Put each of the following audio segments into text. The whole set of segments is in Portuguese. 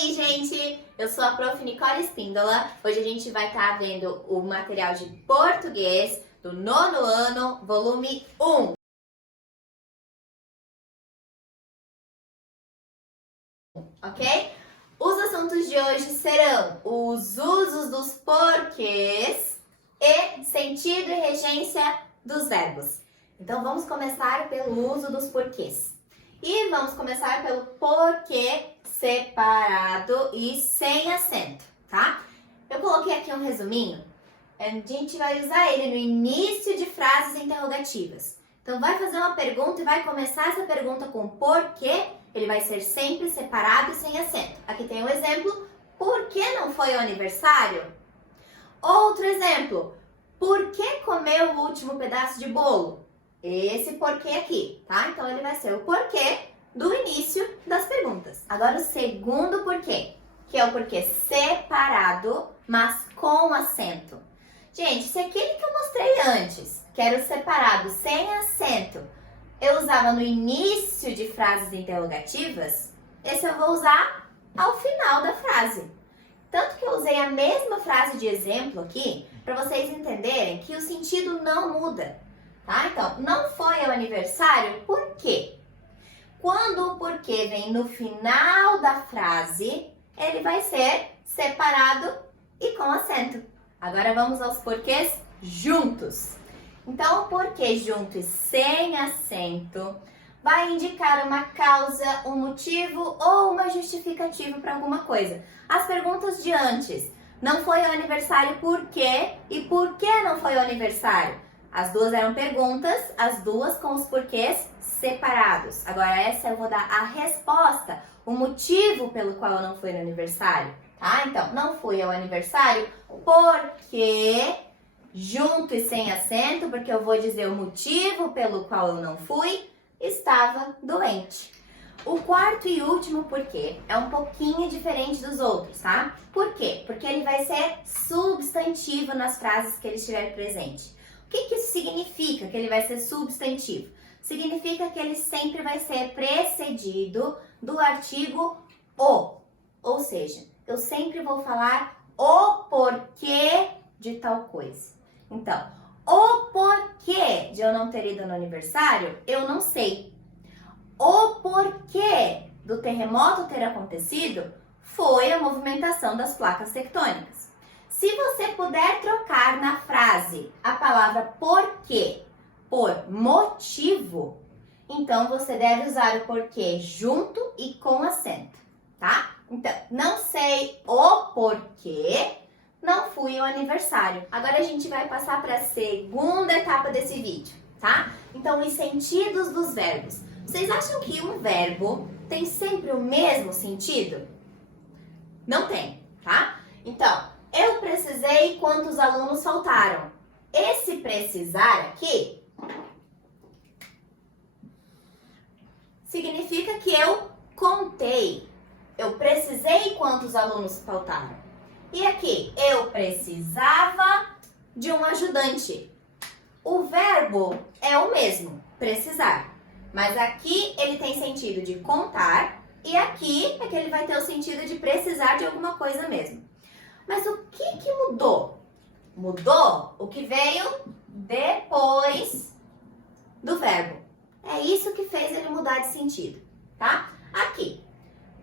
aí, gente? Eu sou a Prof. Nicole Espíndola. Hoje a gente vai estar vendo o material de português do nono ano, volume 1. Ok? Os assuntos de hoje serão os usos dos porquês e sentido e regência dos verbos. Então, vamos começar pelo uso dos porquês. E vamos começar pelo porquê separado e sem acento, tá? Eu coloquei aqui um resuminho. A gente vai usar ele no início de frases interrogativas. Então, vai fazer uma pergunta e vai começar essa pergunta com porquê. Ele vai ser sempre separado e sem acento. Aqui tem um exemplo. Por que não foi ao aniversário? Outro exemplo. Por que comeu o último pedaço de bolo? Esse porquê aqui, tá? Então, ele vai ser o porquê do início das perguntas. Agora, o segundo porquê, que é o porquê separado, mas com acento. Gente, se aquele que eu mostrei antes, que era o separado sem acento, eu usava no início de frases interrogativas, esse eu vou usar ao final da frase. Tanto que eu usei a mesma frase de exemplo aqui, para vocês entenderem que o sentido não muda. Tá? Então, não foi ao aniversário, por quê? Quando o porquê vem no final da frase, ele vai ser separado e com acento. Agora vamos aos porquês juntos. Então, o porquê junto e sem acento vai indicar uma causa, um motivo ou uma justificativa para alguma coisa. As perguntas de antes, não foi ao aniversário por quê e por que não foi ao aniversário? As duas eram perguntas, as duas com os porquês separados. Agora essa eu vou dar a resposta, o motivo pelo qual eu não fui no aniversário, tá? Então, não fui ao aniversário porque, junto e sem acento, porque eu vou dizer o motivo pelo qual eu não fui, estava doente. O quarto e último porquê é um pouquinho diferente dos outros, tá? Por quê? Porque ele vai ser substantivo nas frases que ele estiver presente. O que isso significa, que ele vai ser substantivo? Significa que ele sempre vai ser precedido do artigo o. Ou seja, eu sempre vou falar o porquê de tal coisa. Então, o porquê de eu não ter ido no aniversário, eu não sei. O porquê do terremoto ter acontecido foi a movimentação das placas tectônicas. Se você puder trocar na frase a palavra porquê por motivo, então você deve usar o porquê junto e com acento, tá? Então, não sei o porquê, não fui ao aniversário. Agora a gente vai passar para a segunda etapa desse vídeo, tá? Então, os sentidos dos verbos. Vocês acham que um verbo tem sempre o mesmo sentido? Não tem, tá? Então, eu precisei quantos alunos faltaram. Esse precisar aqui significa que eu contei. Eu precisei quantos alunos faltaram. E aqui, eu precisava de um ajudante. O verbo é o mesmo, precisar. Mas aqui ele tem sentido de contar e aqui é que ele vai ter o sentido de precisar de alguma coisa mesmo. Mas o que mudou? Mudou o que veio depois do verbo. É isso que fez ele mudar de sentido, tá? Aqui,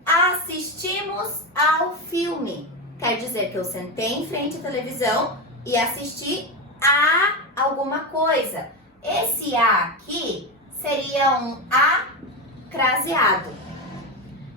assistimos ao filme. Quer dizer que eu sentei em frente à televisão e assisti a alguma coisa. Esse a aqui seria um a craseado.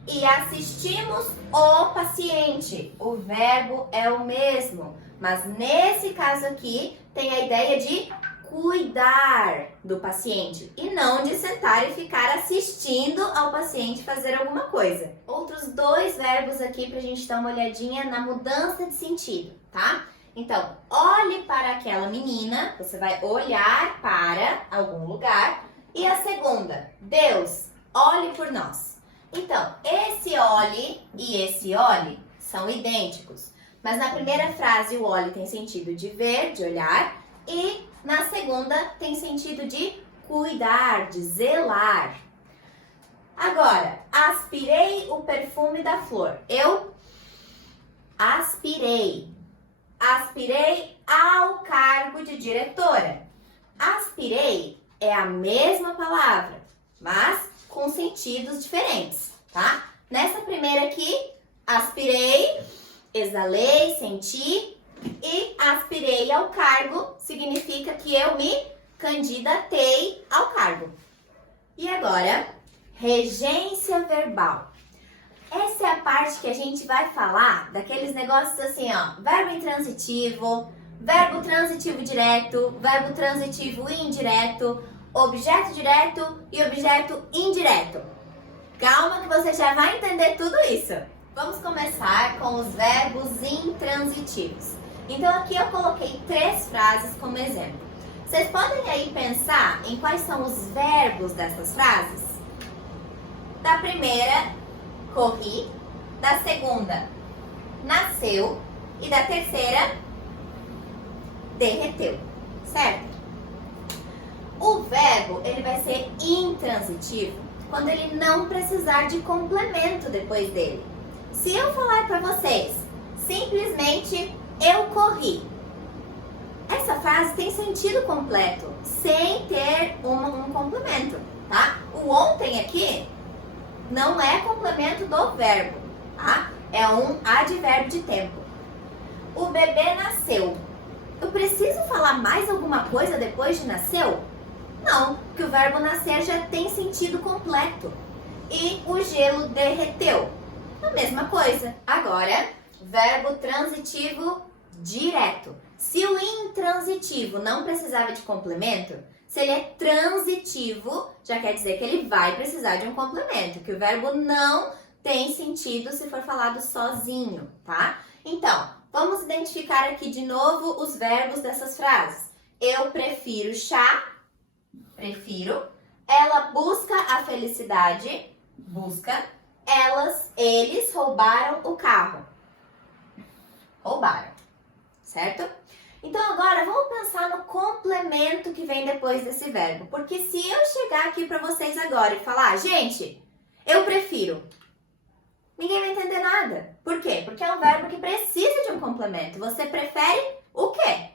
E assistimos o paciente. O verbo é o mesmo, mas nesse caso aqui tem a ideia de cuidar do paciente e não de sentar e ficar assistindo ao paciente fazer alguma coisa. Outros dois verbos aqui pra gente dar uma olhadinha na mudança de sentido, tá? Então, olhe para aquela menina, você vai olhar para algum lugar. E a segunda, Deus, olhe por nós. Então, esse olhe e esse olhe são idênticos. Mas na primeira frase o olhe tem sentido de ver, de olhar. E na segunda tem sentido de cuidar, de zelar. Agora, aspirei o perfume da flor. Eu aspirei. Aspirei ao cargo de diretora. Aspirei é a mesma palavra, mas com sentidos diferentes, tá? Nessa primeira aqui, aspirei, exalei, senti, e aspirei ao cargo significa que eu me candidatei ao cargo. E agora, regência verbal. Essa é a parte que a gente vai falar daqueles negócios assim, ó, verbo intransitivo, verbo transitivo direto, verbo transitivo indireto, objeto direto e objeto indireto. Calma que você já vai entender tudo isso. Vamos começar com os verbos intransitivos. Então aqui eu coloquei 3 frases como exemplo. Vocês podem aí pensar em quais são os verbos dessas frases? Da primeira, corri. Da segunda, nasceu. E da terceira, derreteu. Certo? O verbo, ele vai ser intransitivo quando ele não precisar de complemento depois dele. Se eu falar para vocês, simplesmente eu corri. Essa frase tem sentido completo, sem ter um complemento, tá? O ontem aqui não é complemento do verbo, tá? É um advérbio de tempo. O bebê nasceu. Eu preciso falar mais alguma coisa depois de nasceu? Não, porque o verbo nascer já tem sentido completo. E o gelo derreteu. A mesma coisa. Agora, verbo transitivo direto. Se o intransitivo não precisava de complemento, se ele é transitivo, já quer dizer que ele vai precisar de um complemento, que o verbo não tem sentido se for falado sozinho, tá? Então, vamos identificar aqui de novo os verbos dessas frases. Eu prefiro chá, prefiro. Ela busca a felicidade, busca. Eles roubaram o carro. Roubaram, certo? Então agora vamos pensar no complemento que vem depois desse verbo. Porque se eu chegar aqui para vocês agora e falar, gente, eu prefiro, ninguém vai entender nada. Por quê? Porque é um verbo que precisa de um complemento. Você prefere o quê?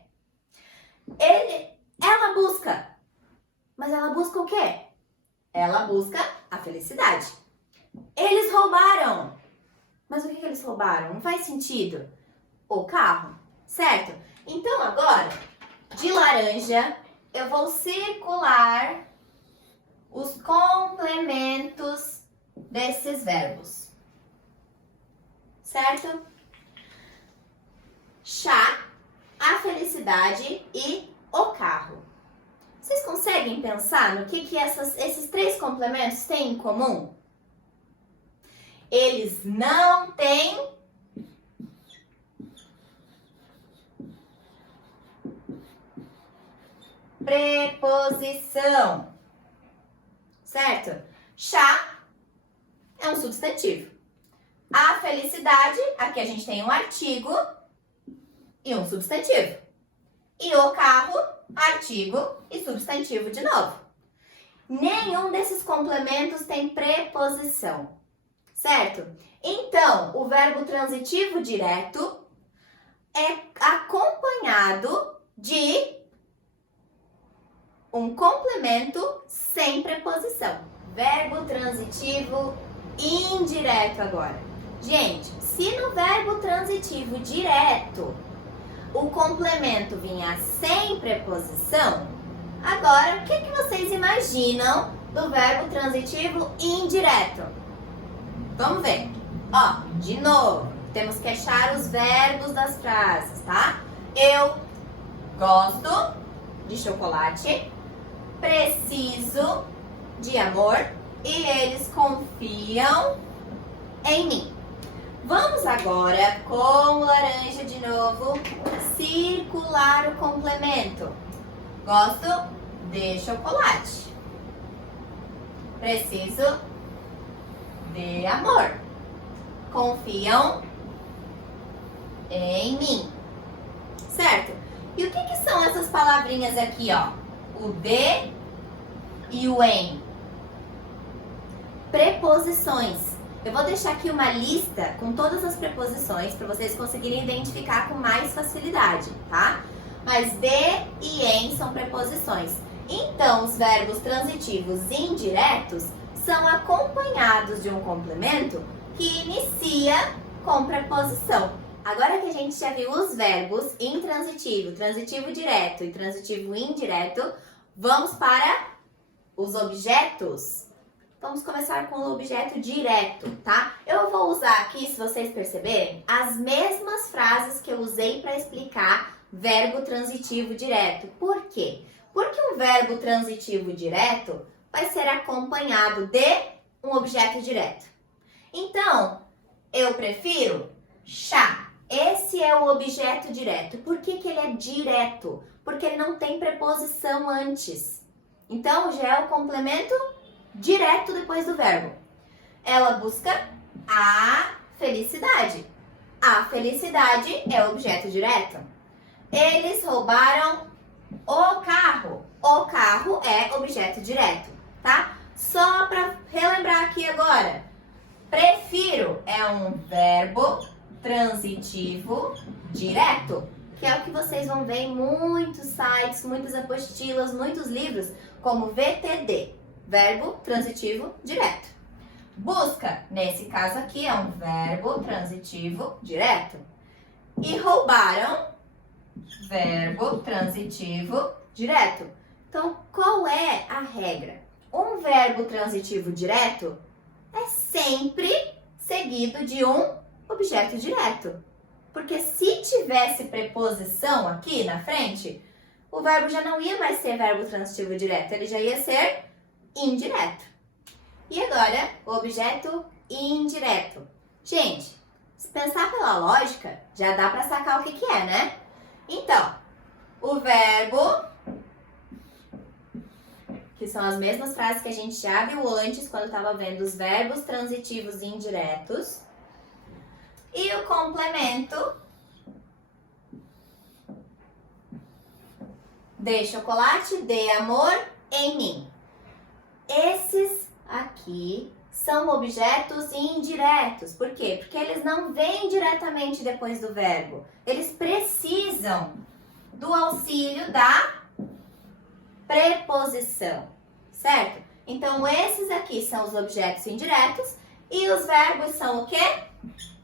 Ela busca. Mas ela busca o quê? Ela busca a felicidade. Eles roubaram. Mas o que eles roubaram? Não faz sentido. O carro, certo? Então agora, de laranja, eu vou circular os complementos desses verbos. Certo? Chá, a felicidade e o carro. Vocês conseguem pensar no que esses 3 complementos têm em comum? Eles não têm preposição, certo? Chá é um substantivo. A felicidade, aqui a gente tem um artigo e um substantivo. E o carro, artigo e substantivo de novo. Nenhum desses complementos tem preposição, certo? Então, o verbo transitivo direto é acompanhado de um complemento sem preposição. Verbo transitivo indireto agora. Gente, se no verbo transitivo direto o complemento vinha sem preposição, agora o que vocês imaginam do verbo transitivo indireto? Vamos ver. Ó, de novo, temos que achar os verbos das frases, tá? Eu gosto de chocolate, preciso de amor e eles confiam em mim. Vamos agora, com o laranja de novo, circular o complemento. Gosto de chocolate. Preciso de amor. Confiam em mim. Certo? E o que são essas palavrinhas aqui, ó? O de e o em. Preposições. Eu vou deixar aqui uma lista com todas as preposições para vocês conseguirem identificar com mais facilidade, tá? Mas de e em são preposições. Então, os verbos transitivos indiretos são acompanhados de um complemento que inicia com preposição. Agora que a gente já viu os verbos intransitivo, transitivo direto e transitivo indireto, vamos para os objetos. Vamos começar com o objeto direto, tá? Eu vou usar aqui, se vocês perceberem, as mesmas frases que eu usei para explicar verbo transitivo direto. Por quê? Porque um verbo transitivo direto vai ser acompanhado de um objeto direto. Então, eu prefiro chá. Esse é o objeto direto. Por que ele é direto? Porque ele não tem preposição antes. Então, já é o complemento direto depois do verbo. Ela busca a felicidade. A felicidade é o objeto direto. Eles roubaram o carro. O carro é objeto direto, tá? Só para relembrar aqui agora. Prefiro é um verbo transitivo direto, que é o que vocês vão ver em muitos sites, muitas apostilas, muitos livros, como VTD, verbo transitivo direto. Busca, nesse caso aqui, é um verbo transitivo direto. E roubaram, verbo transitivo direto. Então, qual é a regra? Um verbo transitivo direto é sempre seguido de um objeto direto. Porque se tivesse preposição aqui na frente, o verbo já não ia mais ser verbo transitivo direto, ele já ia ser indireto. E agora, o objeto indireto. Gente, se pensar pela lógica, já dá para sacar o que é, né? Então, o verbo, que são as mesmas frases que a gente já viu antes, quando estava vendo os verbos transitivos indiretos. E o complemento, de chocolate, de amor em mim. Esses aqui são objetos indiretos. Por quê? Porque eles não vêm diretamente depois do verbo. Eles precisam do auxílio da preposição, certo? Então, esses aqui são os objetos indiretos e os verbos são o quê?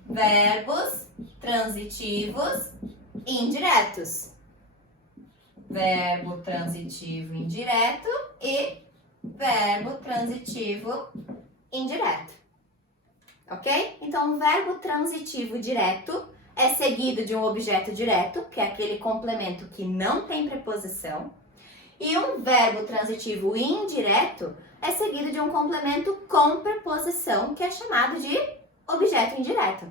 Verbos transitivos indiretos. Verbo transitivo indireto e verbo transitivo indireto. Ok? Então, um verbo transitivo direto é seguido de um objeto direto, que é aquele complemento que não tem preposição. E um verbo transitivo indireto é seguido de um complemento com preposição, que é chamado de objeto indireto.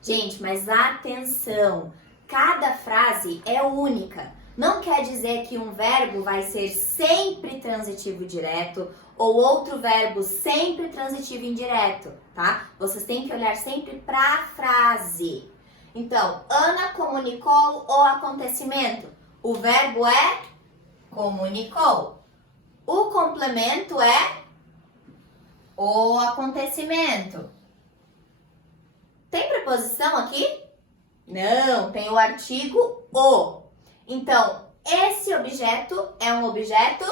Gente, mas atenção! Cada frase é única. Não quer dizer que um verbo vai ser sempre transitivo direto ou outro verbo sempre transitivo indireto, tá? Vocês têm que olhar sempre para a frase. Então, Ana comunicou o acontecimento. O verbo é comunicou. O complemento é o acontecimento. Tem preposição aqui? Não, tem o artigo o. Então, esse objeto é um objeto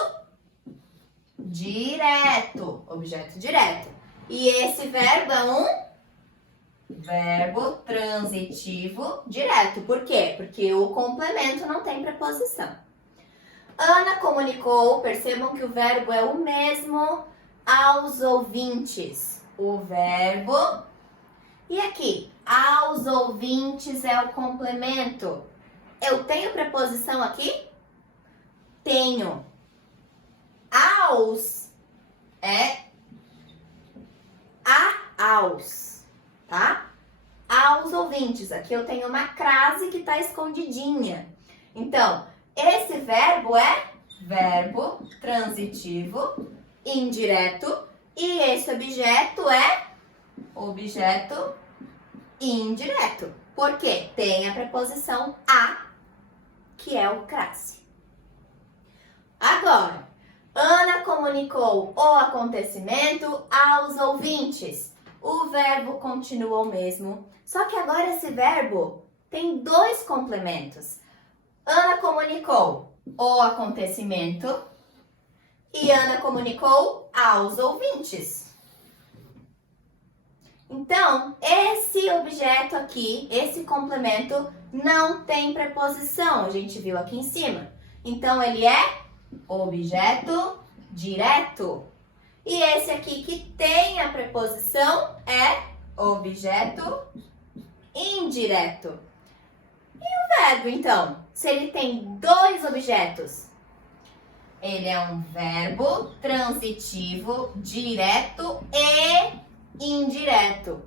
direto. Objeto direto. E esse verbo é um verbo transitivo direto. Por quê? Porque o complemento não tem preposição. Ana comunicou, percebam que o verbo é o mesmo aos ouvintes. O verbo. E aqui, aos ouvintes é o complemento. Eu tenho preposição aqui? Tenho. Aos é aos, tá? Aos ouvintes. Aqui eu tenho uma crase que está escondidinha. Então, esse verbo é verbo transitivo indireto e esse objeto é objeto indireto. Por quê? Tem a preposição a, que é o crase. Agora, Ana comunicou o acontecimento aos ouvintes. O verbo continua o mesmo, só que agora esse verbo tem dois complementos. Ana comunicou o acontecimento e Ana comunicou aos ouvintes. Então, esse objeto aqui, esse complemento, não tem preposição, a gente viu aqui em cima. Então, ele é objeto direto. E esse aqui que tem a preposição é objeto indireto. E o verbo, então? Se ele tem dois objetos, ele é um verbo transitivo direto e indireto.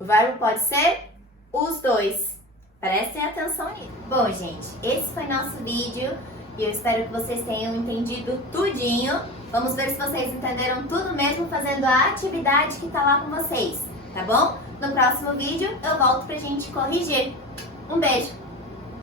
O verbo pode ser os dois. Prestem atenção nisso. Bom, gente, esse foi nosso vídeo e eu espero que vocês tenham entendido tudinho. Vamos ver se vocês entenderam tudo mesmo fazendo a atividade que tá lá com vocês, tá bom? No próximo vídeo eu volto pra gente corrigir. Um beijo!